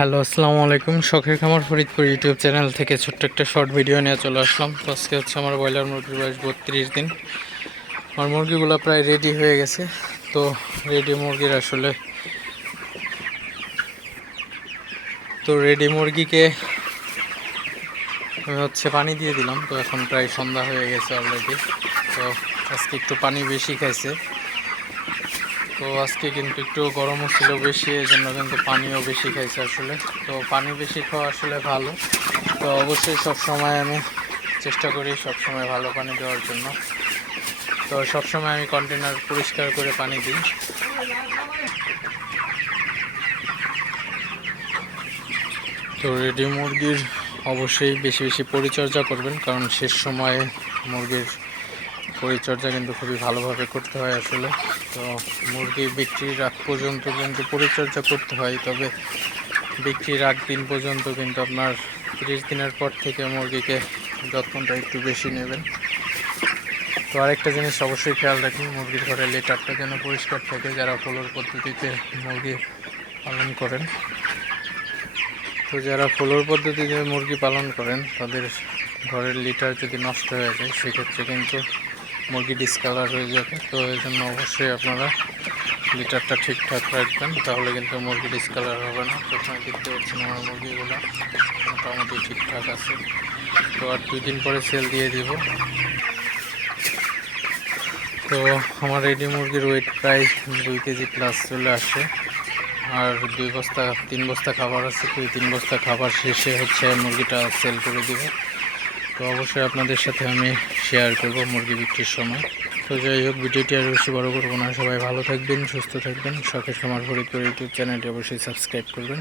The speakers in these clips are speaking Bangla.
হ্যালো, আসসালামু আলাইকুম। শখের খামার ফরিদপুর ইউটিউব চ্যানেল থেকে ছোট্ট একটা শর্ট ভিডিও নিয়ে চলে আসলাম। তো আজকে হচ্ছে আমার ব্রয়লার মুরগির বয়স বত্রিশ দিন। আমার মুরগিগুলো প্রায় রেডি হয়ে গেছে। তো রেডি মুরগির আসলে তো রেডি মুরগিকে আমি হচ্ছে পানি দিয়ে দিলাম। তো এখন প্রায় সন্ধ্যা হয়ে গেছে অলরেডি তো আজকে একটু পানি বেশি খাইছে। তো আজকে কিন্তু একটু গরমও ছিল বেশি এই জন্য কিন্তু পানিও বেশি খাইছে আসলে। তো পানি বেশি খাওয়া আসলে ভালো। তো অবশ্যই সব সময় আমি চেষ্টা করি সব সময় ভালো পানি দেওয়ার জন্য। তো সব সময় আমি কন্টেনার পরিষ্কার করে পানি দিই। তো রেডি মুরগির অবশ্যই বেশি বেশি পরিচর্যা করবেন, কারণ শেষ সময়ে মুরগির পরিচর্যা কিন্তু খুবই ভালোভাবে করতে হয় আসলে। তো মুরগি বিক্রির আগ পর্যন্ত কিন্তু পরিচর্যা করতে হয়, তবে বিক্রির আগ দিন পর্যন্ত কিন্তু আপনার তিরিশ দিনের পর থেকে মুরগিকে যত্নটা একটু বেশি নেবেন। তো আরেকটা জিনিস অবশ্যই খেয়াল রাখুন, মুরগির ঘরে লেটারটা যেন পরিষ্কার থাকে, যারা ফলোর পদ্ধতিতে মুরগি পালন করেন। তো যারা ফলোর পদ্ধতিতে মুরগি পালন করেন, তাদের ঘরের লিটার যদি নষ্ট হয়ে যায়, সেক্ষেত্রে কিন্তু মুরগি ডিসকালার হয়ে যাবে, তো এই জন্য অবশ্যই আপনারা লিটারটা ঠিকঠাক রাখবেন, তাহলে কিন্তু মুরগি ডিসকালার হবে না। প্রথমে দেখতে পাচ্ছেন আমার মুরগিগুলো মোটামুটি ঠিকঠাক আছে। তো আর দুই দিন পরে সেল দিয়ে দিব। তো আমার রেডি মুরগির ওয়েট প্রায় দুই কেজি প্লাস চলে আসে। আর দুই বস্তা, তিন বস্তা খাবার আছে, তো তিন বস্তা খাবার শেষে হচ্ছে মুরগিটা সেল করে দিব। তো অবশ্যই আপনাদের সাথে আমি শেয়ার করব মুরগি বিক্রির সময়। তো যাই হোক, ভিডিওটি আর বেশি বড়ো করব না। সবাই ভালো থাকবেন, সুস্থ থাকবেন। শখের খামার ফরিদপুর ইউটিউব চ্যানেলটি অবশ্যই সাবস্ক্রাইব করবেন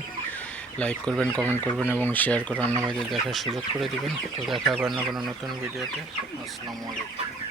লাইক করবেন কমেন্ট করবেন এবং শেয়ার করে অন্য ভাইদের দেখার সুযোগ করে দেবেন। তো দেখা হবে অন্য কোনো নতুন ভিডিওতে। আসসালামু আলাইকুম।